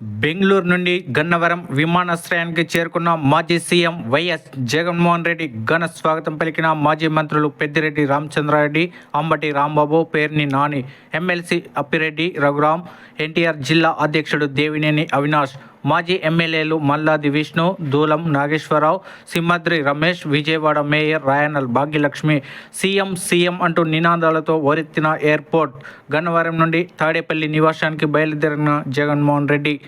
బెంగళూరు నుండి గన్నవరం విమానాశ్రయానికి చేరుకున్న మాజీ సీఎం వైఎస్ జగన్మోహన్ రెడ్డి ఘన స్వాగతం పలికిన మాజీ మంత్రులు పెద్దిరెడ్డి రామచంద్రారెడ్డి అంబటి రాంబాబు పేర్ని నాని ఎమ్మెల్సీ అప్పిరెడ్డి రఘురాం ఎన్టీఆర్ జిల్లా అధ్యక్షుడు దేవినేని అవినాష్ మాజీ ఎమ్మెల్యేలు Malladi Vishnu Dulam Nageswararao Simhadri Ramesh Vijayawada mayor Rayanal Bhagyalakshmi CM CM అంటూ నినాదాలతో ఓరెత్తిన ఎయిర్పోర్ట్. గన్నవరం నుండి తాడేపల్లి నివాసానికి బయలుదేరిన జగన్మోహన్ రెడ్డి.